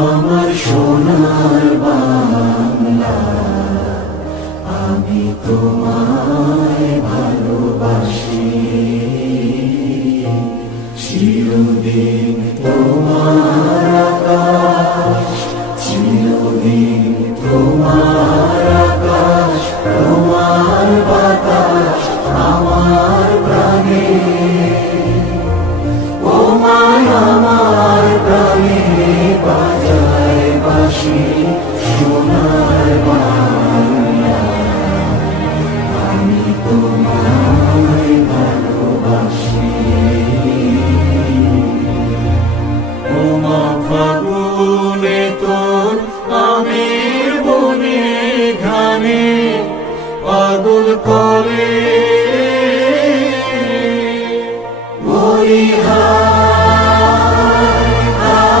আমার সোনার বাংলা, আমি তোমায় ভালোবাসি। চিরদিন তোমার আকাশ, চিরদিন তোমার আকাশ, তোমার বাতাস আমার প্রাণে। ও মায় আমার প্রাণে বাজায় বাঁশি সোনার বাংলা, আমি তোমায় ভালোবাসি। ও মা ফাগুনে তোর আমের বনে ঘানে পাগল করে